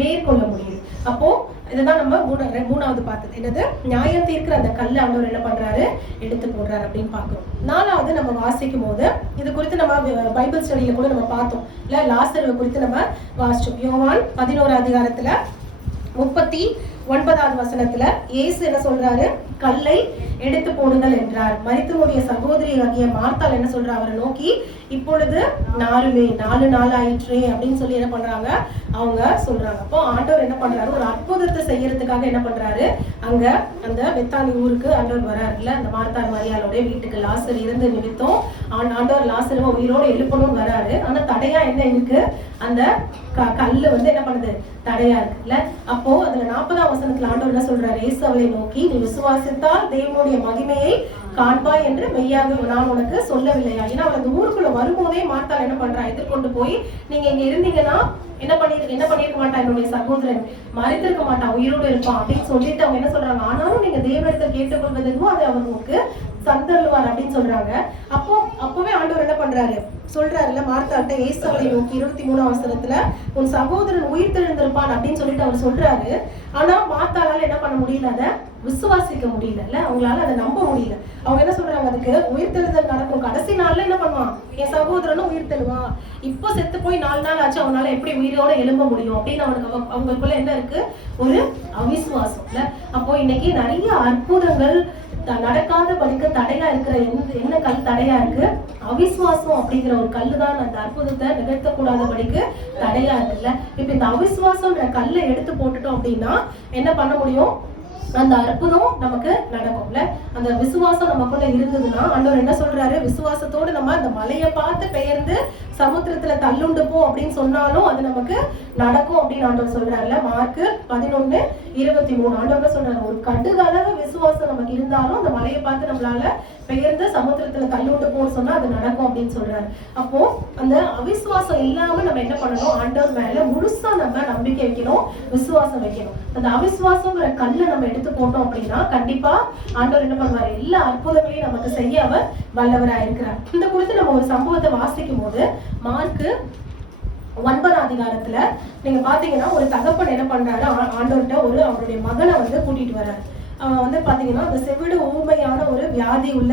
மேற்கொள்ள முடியுது. அப்போ இதுதான் நம்ம 3வது பார்த்தது, என்னது, நியாயம் தீர்க்கிற அந்த கல்லை ஆண்டவர் என்ன பண்றாரு, எடுத்து போடுறாரு அப்படின்னு பார்க்கிறோம். 4வது நம்ம வாசிக்கும் போது இது குறித்து நம்ம பைபிள் ஸ்டடியில கூட நம்ம பார்த்தோம் இல்ல, லாசருவை குறித்து நம்ம வாசிச்சோம். யோவான் 11 அதிகாரத்துல 39வது வசனத்துல இயேசு என்ன சொல்றாரு, கல்லை எடுத்து போடுங்கள் என்றார். மரித்தவருடைய சகோதரி ஆகிய மார்த்தாள் என்ன சொல்றா, அவரை நோக்கி இப்பொழுது 4 நாள் ஆயிற்றே அப்படின்னு சொல்லி என்ன பண்றாங்க, அவங்க சொல்றாங்க. அப்போ ஆண்டவர் என்ன பண்றாரு, ஒரு அற்புதத்தை செய்யறதுக்காக என்ன பண்றாரு, அங்க அந்த பெத்தானி ஊருக்கு ஆண்டவர் வராருல்ல, அந்த மார்த்தாள் மரியாளுடைய வீட்டுக்கு லாசர் இருந்து நிமித்தம் ஆண்டவர் லாசருவை உயிரோடு எழுப்பணும்னு வராரு. ஆனா தடையா என்ன இருக்கு, அந்த கல்லு என்ன பண்ணுது, தடையா இருக்குல்ல. அப்போ அதுல 40ஆம் வசனத்துல ஆண்டவர் என்ன சொல்றாரு, இயேசு அவளை நோக்கி நீ விசுவாசித்தால் தேவனுடைய மகிமையை காண்பாய் என்று மெய்யாக நான் உனக்கு சொல்லவில்லையா. ஏன்னா அவள் அந்த ஊருக்குள்ள வரும்போதே மார்த்தாள் என்ன பண்றா, எதிர்கொண்டு போய் நீங்க இங்க இருந்தீங்கன்னா என்ன பண்ணிருக்க மாட்டா, என்னுடைய சகோதரன் மறைத்திருக்க மாட்டான், உயிரோடு இருப்பான் அப்படின்னு சொல்லிட்டு அவங்க என்ன சொல்றாங்க, ஆனாலும் நீங்க தேவனிடத்தை கேட்டுக்கொள்வதென்மோ அது அவங்களுக்கு சந்தருவார் அப்படின்னு சொல்றாங்க. அப்பவே ஆண்டவர் என்ன பண்றாரு, சொல்றாருல்ல மார்த்தாள்கிட்ட, இயேசு அவளை நோக்கி 23ஆம் வசனத்துல உன் சகோதரன் உயிர் தெழுந்திருப்பான் அப்படின்னு சொல்லிட்டு அவர் சொல்றாரு. ஆனா மார்த்தாளால என்ன பண்ண முடியல, அதை விசுவாசிக்க முடியல, அவங்களால அதை நம்ப முடியல. அவங்க என்ன சொல்றாங்க, அதுக்கு உயிர் தெழுதல் நடக்கும், கடைசி நாள்ல என்ன பண்ணுவான், என் சகோதரனும் உயிர் தெழுவான், இப்போ செத்து போய் 4 நாள் ஆச்சு, அவனால எப்படி உயிரோட எழும்ப முடியும் அப்படின்னு அவங்களுக்குள்ள என்ன இருக்கு, ஒரு அவிசுவாசம் இல்ல. அப்போ இன்னைக்கு நிறைய அற்புதங்கள் நடக்காத படிக்க தடையா இருக்கிற என்ன கல் தடையா இருக்கு, அவிசுவாசம் அப்படிங்கிற ஒரு கல்லுதான் அந்த அற்புதத்தை நிகழ்த்தக்கூடாத படிக்கு தடையா இருக்குல்ல. இப்ப இந்த அவிசுவாசம்ன்ற கல்லை எடுத்து போட்டுட்டோம் அப்படின்னா என்ன பண்ண முடியும், அந்த அற்புதம் நமக்கு நடக்கும்ல. அந்த விசுவாசம் நமக்குள்ள இருந்ததுன்னா ஆண்டவர் என்ன சொல்றாரு, விசுவாசத்தோடு நம்ம அந்த மலையை பார்த்து பெயர்ந்து சமுத்திரத்துல தள்ளுண்டு போ அப்படின்னு சொன்னாலும் அது நமக்கு நடக்கும் அப்படின்னு ஆண்டவர் சொல்றாருல. மார்க் 11:23 ஆண்டவர் சொல்றாரு, ஒரு கடுகளவு விசுவாசம் நமக்கு இருந்தாலும் அந்த மலையை பார்த்து நம்மளால பெயர்ந்து சமுத்திரத்துல தள்ளுண்டு போன்னு சொன்னா அது நடக்கும் அப்படின்னு சொல்றாரு. அப்போ அந்த அவிசுவாசம் இல்லாம நம்ம என்ன பண்ணணும், ஆண்டவர் மேல முழுசா நம்ம நம்பிக்கை வைக்கணும், விசுவாசம் வைக்கணும். அந்த அவிசுவாசங்கிற கல்லை நம்ம எடுத்து போட்டோம் அப்படின்னா கண்டிப்பா ஆண்டவர் என்ன பண்ணுவாரு, எல்லா அற்புதங்களையும் நமக்கு செய்ய அவர் வல்லவராக இருக்கிறார். இந்த குறித்து நம்ம ஒரு சம்பவத்தை வாசிக்கும் போது மார்க் 9ஆம் அதிகாரத்துல நீங்க பாத்தீங்கன்னா ஒரு தகப்பன் என்ன பண்றாரு, ஆண்டவர்கிட்ட அவருடைய மகனை கூட்டிட்டு வர்றாரு. அவன் பாத்தீங்கன்னா அந்த செவிடு ஊமையான ஒரு வியாதி உள்ள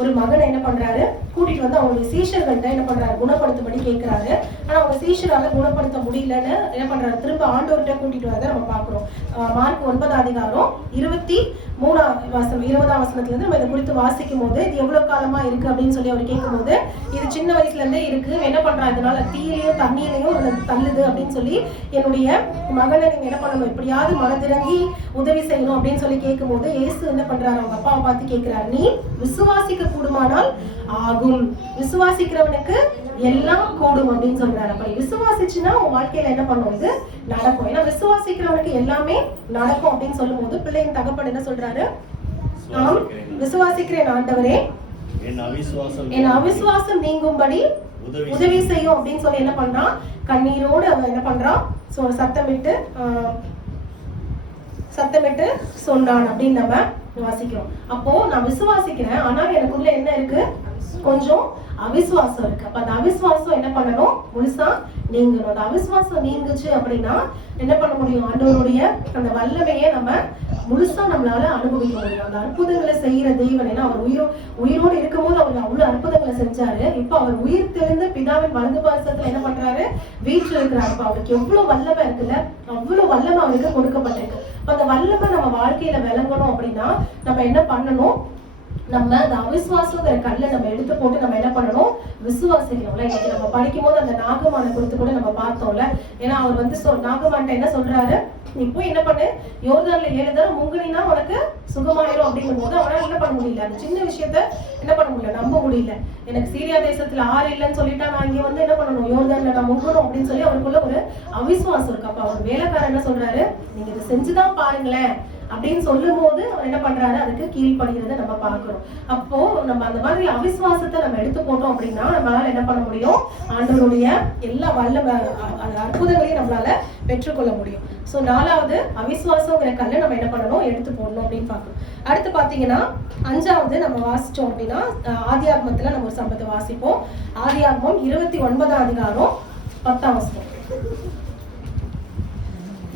ஒரு மகனை என்ன பண்றாரு, கூட்டிட்டு அவங்களுடைய சீஷர்கள்ட்ட என்ன பண்றாரு, குணப்படுத்தும்படி கேட்கிறாரு. ஆனா அவங்க சீஷரால குணப்படுத்த முடியலன்னு என்ன பண்றாரு, திரும்ப ஆண்டவர்கிட்ட கூட்டிட்டு வரதை நம்ம பாக்குறோம். மார்க் 9ஆம் அதிகாரம் 20ஆம் வசனத்துல இருந்து நம்ம இதை குறித்து வாசிக்கும் போது, இது எவ்வளவு காலமா இருக்கு அப்படின்னு சொல்லி அவர் கேட்கும் போது, இது சின்ன வயசுல இருந்தே இருக்கு, என்ன பண்றாங்க, இதனால தீயிலையும் தண்ணியிலையும் தள்ளுது அப்படின்னு சொல்லி என்னுடைய மகனை நீங்க என்ன பண்ணணும், எப்படியாவது மனதிறங்கி உதவி செய்யணும் அப்படின்னு சொல்லி கேட்கும் போது இயேசு என்ன பண்றாரு, அவங்க அப்பாவை பார்த்து கேட்கிறாரு, நீ விசுவாசிக்க கூடுமானால் ஆகும், விசுவாசிக்கிறவனுக்கு எல்லாம் கூடும் அப்படின்னு சொல்றாரு. அப்ப விசுவாசிச்சுன்னா உன் வாழ்க்கையில என்ன பண்ணும், இது நடக்கும். ஏன்னா விசுவாசிக்கிறவனுக்கு எல்லாமே நடக்கும் அப்படின்னு சொல்லும் போது பிள்ளையின் தகப்பன் என்ன சொல்றாரு, நான் விசுவாசிக்கிறேன் ஆண்டவரே, என் அவிசுவாசம் நீங்கும்படி உதவி செய்யும் அப்படின்னு சொல்லி என்ன பண்றான், கண்ணீரோடு அவன் என்ன பண்றான், சத்தமிட்டு சொன்னான் அப்படின்னு நம்ம வாசிக்கிறோம். அப்போ நான் விசுவாசிக்கிறேன், ஆனா எனக்குள்ள என்ன இருக்கு, கொஞ்சம் அவிசுவாசம் இருக்கு. அப்ப அந்த அவிசுவாசம் என்ன பண்ணணும், முழுசா நீங்கணும். அந்த அவிசுவாசம் நீங்குச்சு அப்படின்னா என்ன பண்ண முடியும், ஆண்டவருடைய அந்த வல்லமையை நம்ம முழுசா நம்மளால அனுபவிக்க முடியும். அந்த அற்புதங்களை செய்யற தெய்வன், ஏன்னா அவர் உயிரோடு இருக்கும்போது அவர் அவ்வளவு அற்புதங்களை செஞ்சாரு. இப்ப அவர் உயிர் தெளிந்து பிதாவின் வலது பாரசத்துல என்ன பண்றாரு, வீட்டில் இருக்கிறாரு. அப்ப அவருக்கு எவ்வளவு வல்லமை இருக்குல்ல, அவ்வளவு வல்லமை அவருக்கு கொடுக்கப்பட்டிருக்கு. அந்த வல்லமை நம்ம வாழ்க்கையில விளங்கணும் அப்படின்னா நம்ம என்ன பண்ணணும், நம்ம அந்த அவிசுவாசங்கிற கல்லை நம்ம எடுத்து போட்டு நம்ம என்ன பண்ணணும், விசுவாசிக்கணும்ல. இன்னைக்கு நம்ம படிக்கும் போது அந்த நாகமான குறித்து கூட நம்ம பார்த்தோம்ல. ஏன்னா அவர் நாகமான்ட்ட என்ன சொல்றாரு, நீ போய் என்ன பண்ணு, யோர்தான்ல 7 தடவை முங்குனினா உனக்கு சுகமாயிரும் அப்படிங்கும் போது அவனால என்ன பண்ண முடியல, அந்த சின்ன விஷயத்த என்ன பண்ண முடியல, நம்ப முடியல. எனக்கு சீரியா தேசத்துல ஆறு இல்லைன்னு சொல்லிட்டா நான் இங்க என்ன பண்ணணும், யோர்தான்ல நான் முங்கணும் அப்படின்னு சொல்லி அவருக்குள்ள ஒரு அவிசுவாசம் இருக்கு. அப்ப அவர் வேலைக்காரன் என்ன சொல்றாரு, நீங்க இதை செஞ்சுதான் பாருங்களேன் அப்படின்னு சொல்லும் போது அவர் என்ன பண்றாரு, அதுக்கு கீழ்படுகிறத நம்ம பார்க்கிறோம். அப்போ நம்ம அந்த மாதிரி அவிசுவாசத்தை நம்ம எடுத்து போட்டோம் அப்படின்னா நம்மளால என்ன பண்ண முடியும், ஆண்டவருடைய எல்லா அற்புதங்களையும் நம்மளால பெற்றுக்கொள்ள முடியும். சோ 4வது அவிசுவாசங்கிற கல்லை நம்ம என்ன பண்ணணும், எடுத்து போடணும் அப்படின்னு பார்க்கணும். அடுத்து பாத்தீங்கன்னா 5வது நம்ம வாசிச்சோம் அப்படின்னா ஆதியாகமத்துல நம்ம ஒரு சம்பவத்தை வாசிப்போம். ஆதியாகமம் 29ஆம் அதிகாரம் 10ஆம் வசனம்.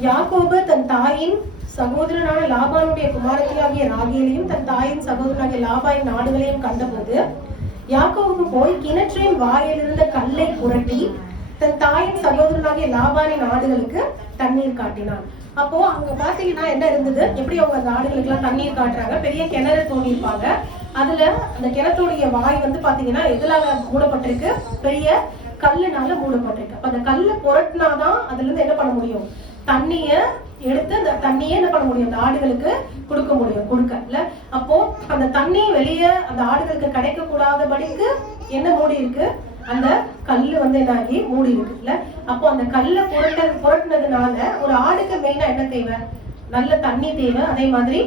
யாக்கோபு தன் தாயின் சகோதரனான லாபானுடைய குமாரத்தியாகிய ராகேலையும் தன் தாயின் சகோதரனாகிய லாபாயின் நாடுகளையும் கண்டபோது யாக்கோபு போய் கிணற்றின் வாயிலிருந்த கல்லை புரட்டி தன் தாயின் சகோதரனாகிய லாபானின் நாடுகளுக்கு தண்ணீர் காட்டினான். அப்போ அங்க பாத்தீங்கன்னா என்ன இருந்தது, எப்படி அவங்க அந்த ஆடுகளுக்கு எல்லாம் தண்ணீர் காட்டுறாங்க, பெரிய கிணறு தோண்டியிருப்பாங்க. அதுல அந்த கிணத்துடைய வாய் பாத்தீங்கன்னா எதுலாக மூடப்பட்டிருக்கு, பெரிய கல்லுனால மூடப்பட்டிருக்கு. அப்ப அந்த கல்லை புரட்டினாதான் அதுல இருந்து என்ன பண்ண முடியும், தண்ணிய எடுத்து அந்த தண்ணியே என்ன பண்ண முடியும், அந்த ஆடுகளுக்கு கொடுக்க முடியும், கொடுக்கல. அப்போ அந்த தண்ணி வெளியே அந்த ஆடுகளுக்கு கிடைக்க கூடாதபடிக்கு என்ன மூடி இருக்கு, அந்த கல்லு என்னாகி மூடி இருக்குல்ல. அப்போ அந்த கல்லை புரட்டினதுனால ஒரு ஆடுக்கு மெயினா என்ன தேவை, நல்ல தண்ணி தேவை, அதே மாதிரி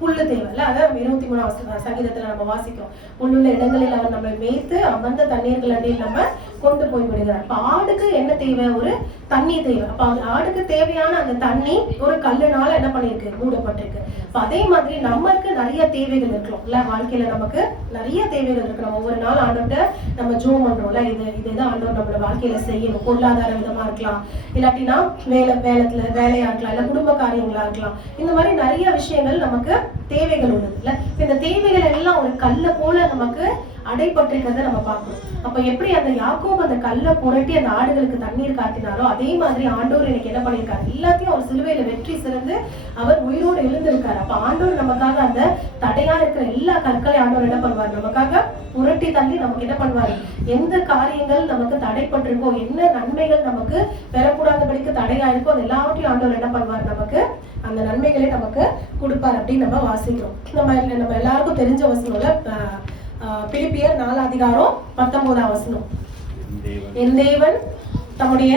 புல்லு தேவையில்ல. அதான் 23ஆம் சங்கீதத்துல நம்ம வாசிக்கிறோம், புல்லுள்ள இடங்களில் அவர் நம்ம மேய்த்து அமர்ந்த தண்ணீர்கள் அப்படின்னு நம்ம கொண்டு போய் விடுகிறார். அப்ப ஆடுக்கு என்ன தேவை, ஒரு தண்ணி தேவை. அப்ப ஆடுக்கு தேவையான அந்த தண்ணி ஒரு கல்லுனால என்ன பண்ணிருக்கு, மூடப்பட்டிருக்கு. அப்ப அதே மாதிரி நமக்கு நிறைய தேவைகள் இருக்கலாம் இல்ல, வாழ்க்கையில நமக்கு நிறைய தேவைகள் இருக்கு. நம்ம ஒவ்வொரு நாள் ஆண்டவர்கிட்ட நம்ம ஜோம் பண்றோம்ல, இதுதான் ஆண்டவர் நம்மளோட வாழ்க்கையில செய்யணும். பொருளாதார விதமா இருக்கலாம், இல்லாட்டினா வேலையா இருக்கலாம், இல்ல குடும்ப காரியங்களா இருக்கலாம். இந்த மாதிரி நிறைய விஷயங்கள் நமக்கு தேவைகள் உள்ளது இல்ல. இந்த தேவைகள் எல்லாம் ஒரு கல்ல போல நமக்கு அடைப்பட்டிருக்கிறத நம்ம பார்க்கணும். அப்ப எப்படி அந்த யாக்கோபு அந்த கல்லை புரட்டி அந்த ஆடுகளுக்கு தண்ணீர் காட்டினாரோ அதே மாதிரி ஆண்டவர் எனக்கு என்ன பண்ணிருக்காரு, எல்லாத்தையும் அவர் சிலுவையில வெற்றி சிறந்து அவர் உயிரோடு எழுந்திருக்காரு. அப்ப ஆண்டவர் நமக்காக அந்த தடையா இருக்கிற எல்லா கற்களையும் ஆண்டவர் என்ன பண்ணுவார், நமக்காக புரட்டி தள்ளி நமக்கு என்ன பண்ணுவாரு, எந்த காரியங்கள் நமக்கு தடைப்பட்டிருக்கோ, என்ன நன்மைகள் நமக்கு பெறக்கூடாதபடிக்கு தடையா இருக்கோ அது எல்லாவற்றையும் ஆண்டவர் என்ன பண்ணுவார், நமக்கு அந்த நன்மைகளை நமக்கு கொடுப்பார் அப்படின்னு நம்ம வாசிக்கிறோம். நம்ம எல்லாருக்கும் தெரிஞ்ச வசனம்ல பிலிப்பியர் 4:19 என் தேவன் தம்முடைய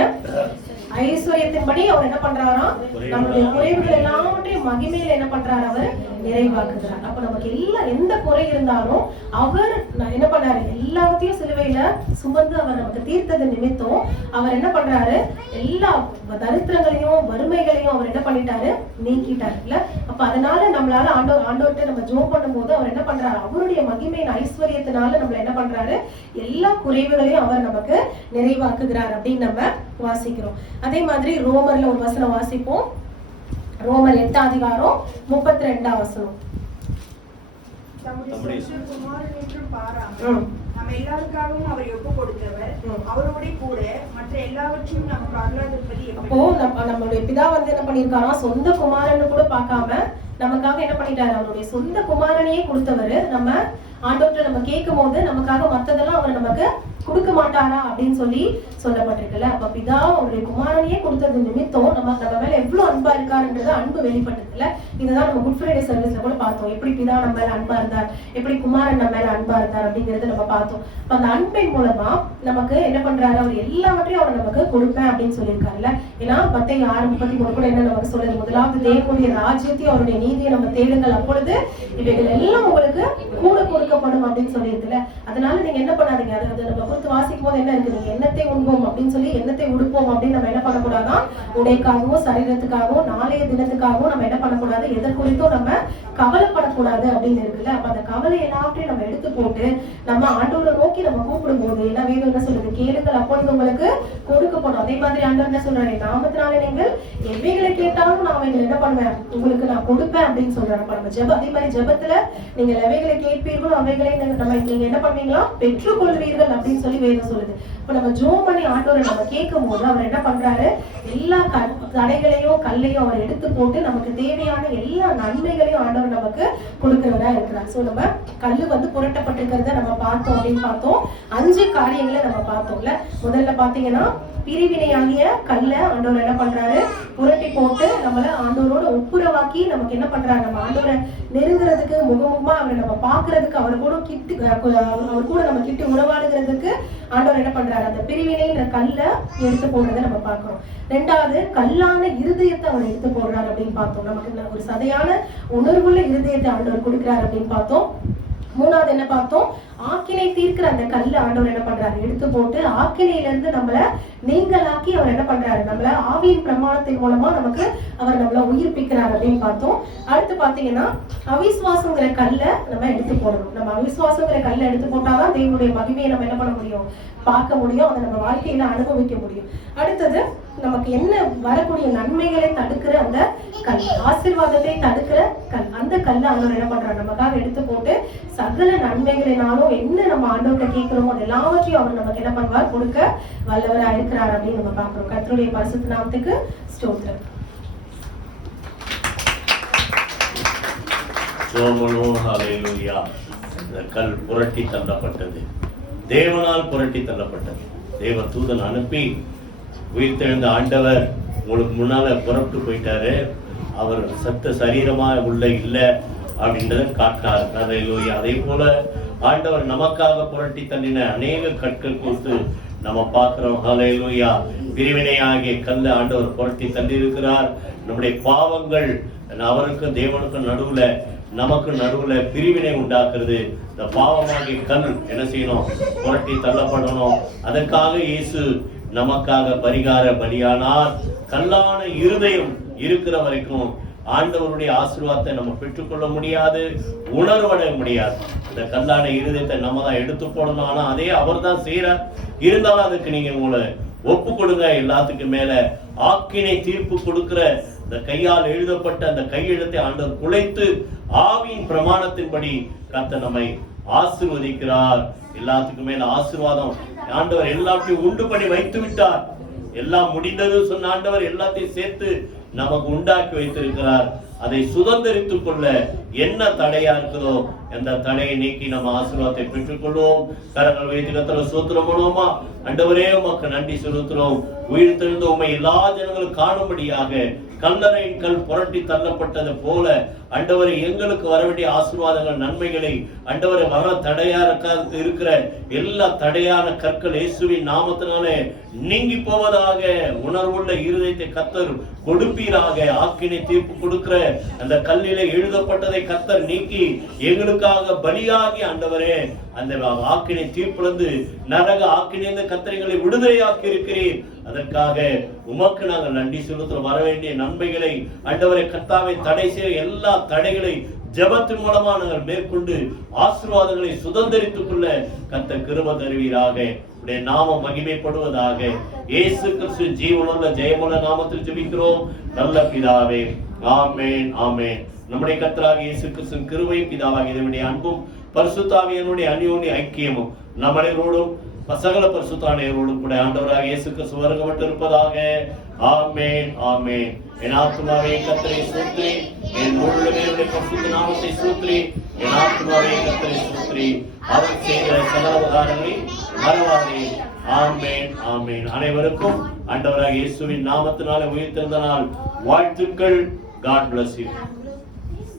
ஐஸ்வர்யத்தின்படி அவர் என்ன பண்றாராம், நம்முடைய குறைவுகள் எல்லாவற்றையும் மகிமையில என்ன பண்றாரு, அவர் நிறைவாக்குகிறார். அப்ப நமக்கு எந்த குறை இருந்தாலும் அவர் என்ன பண்றாரு, எல்லாத்தையும் சிலுவையில சுமந்து அவர் நமக்கு தீர்த்தது நிமித்தம் அவர் என்ன பண்றாரு, எல்லா தரித்திரங்களையும் வறுமைகளையும் அவர் என்ன பண்ணிட்டாரு, நீக்கிட்டாரு இல்ல. அப்ப அதனால நம்மளால ஆண்டவர்கிட்ட நம்ம ஜெபம் பண்ணும்போது அவர் என்ன பண்றாரு, அவருடைய மகிமையின் ஐஸ்வர்யத்தினால நம்மள என்ன பண்றாரு, எல்லா குறைவுகளையும் அவர் நமக்கு நிறைவாக்குகிறார் அப்படின்னு நம்ம வாசிக்கிறோம். அதே மாதிரி ரோமர்ல ஒரு வசனம் வாசிப்போம். ரோமர் 8:32 தம்முடைய குமாரன் என்றும் பாராமல் நம்ம எல்லாருக்காகவும் அவர் ஒப்பு கொடுத்தவர், அவரோட கூட மற்ற எல்லாவற்றையும் நமக்கு அருளாதிருப்பது அப்போ நம்மளுடைய பிதா வந்து என்ன பண்ணிருக்காரா, சொந்த குமாரன்னு கூட பார்க்காம நமக்காக என்ன பண்ணிட்டாரு, அவருடைய சொந்த குமாரனையே கொடுத்தவர். நம்ம ஆண்டவர்கிட்ட நம்ம கேட்கும் போது நமக்காக மத்ததெல்லாம் அவர் நமக்கு கொடுக்க மாட்டாரா அப்படின்னு சொல்லப்பட்டிருக்குல்ல. அப்ப பிதா அவருடைய குமாரனையே கொடுத்தது நிமித்தம் நம்ம மேல எவ்வளவு அன்பா இருக்காருன்றது அன்பு வெளிப்பட்டதுல. இதுதான் நம்ம குட் ஃப்ரைடே சர்வீஸ்ல கூட பார்த்தோம். எப்படி பிதா நம்ம மேல அன்பா இருந்தார், எப்படி குமாரன் நம்ம மேல அன்பா இருந்தார் அப்படிங்கறத நம்ம பார்த்தோம். அப்ப அந்த அன்பின் மூலமா நமக்கு என்ன பண்றாரு, அவர் எல்லாவற்றையும் அவர் நமக்கு கொடுப்பேன் அப்படின்னு சொல்லியிருக்காருல்ல. ஏன்னா மத்தேயு 6:33 கூட என்ன நமக்கு சொல்லுது, முதலாவது தேவனுடைய ராஜ்யத்தையும் அவருடைய நீதியை நம்ம தேடுங்கள், அப்பொழுது இவைகள் எல்லாம் உங்களுக்கு கூட கொடுக்கப்படும் அப்படின்னு சொல்லியிருக்குல்ல. அதனால நீங்க என்ன பண்ணாதீங்க, அது நம்ம குறித்து வாசிக்கும் போது என்ன இருக்கு, நீங்க எண்ணத்தை உண்போம் அப்படின்னு சொல்லி எண்ணத்தை உடுப்போம் அப்படின்னு நம்ம என்ன பண்ணக்கூடாதான், உடைக்காகவும் சரீரத்துக்காகவும் நாளைய தினத்துக்காகவும் நம்ம என்ன பண்ணக்கூடாது, எதற்குறித்தும் நம்ம கவலைப்படக்கூடாது அப்படின்னு இருக்குல்ல. அப்ப அந்த கவலை எல்லாத்தையும் நம்ம எடுத்து போட்டு நம்ம ஆண்டவரை நோக்கி நம்ம கூப்பிடும் போது என்ன வேணும், என்ன சொல்லுது, கேளுங்கள் அப்பொழுது உங்களுக்கு கொடுக்கப்படும். அதே மாதிரி ஆண்டவர் என்ன சொல்றாரு, நாமத்தினால நீங்கள் எவைகளை கேட்டாலும் நான் அவைகளை என்ன பண்ணுவேன், உங்களுக்கு நான் கொடுப்பேன் அப்படின்னு சொல்றாரு. அப்ப நம்ம ஜெபம், அதே மாதிரி ஜெபத்துல நீங்க எவைகளை கேட்பீர்களோ அவைகளை நீங்க என்ன பண்ணுவீங்களா, பெற்றுக்கொள்வீர்கள் அப்படின்னு சொல்லி வேதம் சொல்லுது. இப்ப நம்ம ஜெபம் பண்ணி ஆண்டவரை நம்ம கேட்கும் போது அவர் என்ன பண்றாரு, எல்லா தடைகளையும் கல்லையும் அவர் எடுத்து போட்டு நமக்கு தேவையான எல்லா நன்மைகளையும் ஆண்டவர் நமக்கு கொடுக்கிறவரா இருக்கிறார். சோ நம்ம கல்லு வந்து புரட்டப்பட்டிருக்கிறத நம்ம பார்த்தோம் அப்படின்னு பார்த்தோம். 5 காரியங்களை நம்ம பார்த்தோம்ல. முதல்ல பாத்தீங்கன்னா பிரிவினையாகிய கல்ல ஆண்டவர் என்ன பண்றாரு, புரட்டி போட்டு நம்மள ஆண்டவரோட ஒப்புரவாக்கி நமக்கு என்ன பண்றாரு, நம்ம ஆண்டவரை நெருங்குறதுக்கு முகமுகமா அவரை நம்ம பாக்குறதுக்கு அவர் கூட நம்ம கிட்ட உறவாடுகிறதுக்கு ஆண்டவர் என்ன பண்றாரு, அந்த பிரிவினைன்ற கல்ல எடுத்து போடுறதை நம்ம பார்க்கிறோம். 2வது கல்லான இருதயத்தை அவர் எடுத்து போடுறாரு அப்படின்னு பார்த்தோம். நமக்கு ஒரு சதையான உணர்வுள்ள இருதயத்தை ஆண்டவர் கொடுக்கிறார் அப்படின்னு பார்த்தோம். 3வது என்ன பார்த்தோம், ஆக்கினை தீர்க்கிற அந்த கல்ல ஆண்டவர் என்ன பண்றாரு, எடுத்து போட்டு ஆக்கினையில இருந்து நம்மள நீங்களாக்கி அவர் என்ன பண்றாரு, நம்மள ஆவியின் பிரமாணத்தின் மூலமா நமக்கு அவர் நம்மள உயிர்ப்பிக்கிறார் அப்படின்னு பார்த்தோம். அடுத்து பாத்தீங்கன்னா அவிசுவாசங்கிற கல்ல நம்ம எடுத்து போடணும். நம்ம அவிசுவாசங்கிற கல்ல எடுத்து போட்டாதான் தேவனுடைய மகிமையை நம்ம என்ன பண்ண முடியும், பார்க்க முடியும், அதை நம்ம வாழ்க்கையில அனுபவிக்க முடியும். அடுத்தது நமக்கு என்ன வரக்கூடிய நன்மைகளை தடுக்கிற அந்த கல், ஆசீர்வாதத்தை தடுக்கிற கல், அந்த கல்ல ஆண்டவர் என்ன பண்றாரு, நமக்காக எடுத்து போட்டு சகல நன்மைகளினாலும் என்ன நம்ம ஆண்டவர்கிட்ட கேட்கிறோமோ அது எல்லாவற்றையும் அவர் நமக்கு என்ன பண்ணுவார், கொடுக்க வல்லவரா இருக்கிறார் அப்படின்னு நம்ம பார்க்கிறோம். கர்த்தருடைய பரிசுத்த நாமத்துக்கு ஸ்தோத்திரம். ஹல்லேலூயா. இந்த கல் புரட்டி தள்ளப்பட்டது, தேவனால் புரட்டி தள்ளப்பட்டது. தேவ தூதன் அனுப்பி உயிர்த்தெழுந்த ஆண்டவர் உங்களுக்கு முன்னால புறப்பட்டு போயிட்டாரு, அவர் சத்த சரீரமா உள்ள இல்லை அப்படின்றத காட்டினார். ஹல்லேலூயா. அதே போல ஆண்டவர் நமக்காக புரட்டி தள்ளின அநேக கற்கள் கொடுத்து நம்ம பார்க்கிறோம். ஹல்லேலூயா. பிரிவினையாகிய கல்ல ஆண்டவர் புரட்டி தள்ளி இருக்கிறார். நம்முடைய பாவங்கள் அவருக்கும் தேவனுக்கும் நடுவுல நமக்கு நடுவுல பிரிவினை உண்டாக்குறது. இந்த பாவமாகிய கல் என்ன செய்யணும், புரட்டி தள்ளப்படணும். அதற்காக இயேசு நமக்காக பரிகார பலியானார். கல்லான இருதயம் இருக்கிற வரைக்கும் ஆண்டவருடைய ஆசீர்வாதத்தை நம்ம பெற்றுக்கொள்ள முடியாது, உணர்வடைய முடியாது. இந்த கல்லான இருதயத்தை நம்ம தான் எடுத்து போடணும். ஆனா அதே அவர் தான் செய்யறார். இருந்தாலும் அதுக்கு நீங்க உங்களை ஒப்பு கொடுங்க. எல்லாத்துக்கும் மேல ஆக்கினை தீர்ப்பு கொடுக்கிற இந்த கையால் எழுதப்பட்ட அந்த கையெழுத்தை ஆண்டவர் குலைத்து ஆவியின் பிரமாணத்தின்படி கர்த்தர் நம்மை ஆசீர்வதிக்கிறார். எல்லாத்துக்கும் மேல ஆசீர்வாதம் ஆண்டவர் எல்லாத்தையும் உண்டு பண்ணி வைத்து விட்டார். எல்லாம் முடிந்தது சொன்ன ஆண்டவர் எல்லாத்தையும் சேர்த்து நமக்கு உண்டாக்கி வைத்திருக்கிறார். அதை சுதந்திரித்துக் கொள்ள என்ன தடையா இருக்குதோ அந்த தடையை நீக்கி நம்ம ஆசீர்வாதத்தை பெற்றுக்கொள்வோம். கரங்கள் வைத்து கர்த்தரை ஸ்தோத்திரம் பண்ணுவோமா? ஆண்டவரே உமக்கு நன்றி செலுத்துறோம். உயிர் தெழுந்த உம்மை எல்லா ஜனங்களும் காணும்படியாக கல்லறையின் கல் புரட்டி தள்ளப்பட்டது போல ஆண்டவரே எங்களுக்கு வர வேண்டிய ஆசீர்வாதங்கள், நன்மைகளை ஆண்டவரே வர தடையா இருக்கிற எல்லா தடையான கற்கள் இயேசுவின் நாமத்தினாலே நீங்கி போவதாக. உணர்வுள்ள இருதயத்தை கர்த்தர் கொடுப்பீராக. ஆக்கினை தீர்ப்பு கொடுக்கிற அந்த கல்லிலே எழுதப்பட்டதை கர்த்தர் நீக்கி எங்களுக்காக பலியாகி ஆண்டவரே அந்த ஆக்கினை தீர்ப்பிலிருந்து, நரக ஆக்கினை கர்த்தரைகளை விடுதலையாக்கி இருக்கிறீர். அதற்காக உமக்கு நாங்கள் நன்றி செலுத்துகிறோம். வர வேண்டிய நன்மைகளை ஆண்டவரே கர்த்தாவை தடை செய்ய எல்லா தடைகளை ஜெபத்தின் மூலமா நாங்கள் மேற்கொண்டு ஆசீர்வாதங்களை சுதந்திரித்துக் கொள்ள கர்த்தர் கிருபை தருவீராக. உடைய நாமம் மகிமைப்படுவதாக. இயேசு கிறிஸ்து ஜீவனுள்ள ஜெயமுள்ள நாமத்தில் ஜெபிக்கிறோம் நல்ல பிதாவே. ஆமென், ஆமென். நம்முடைய கர்த்தராகிய இயேசு கிறிஸ்துவின் கிருபையும் பிதாவாகிய தேவனுடைய அன்பும் பரிசுத்தாவியனுடைய அந்யோன்ய ஐக்கியமும் நம்மளோடும் சகல பரிசுத்தாவியரோடும் கூட ஆண்டவராகிய இயேசு கிறிஸ்து வருகப்பட்டு இருப்பதாக. ஆமென், ஆமென். என் ஆத்துமாவே கர்த்தரை ஸ்தோத்திரி, என் முழு பரிசுத்த நாமத்தை ஸ்தோத்திரி. என் ஆத்துமாவே கர்த்தரை ஸ்தோத்திரி, அவர் செய்த சகல உபகாரங்களை மறவாதே. ஆமென், ஆமென். அனைவருக்கும் ஆண்டவராகிய இயேசுவின் நாமத்தினாலே உயிர்த்தெழுந்த நாள் வாழ்த்துக்கள். God bless you.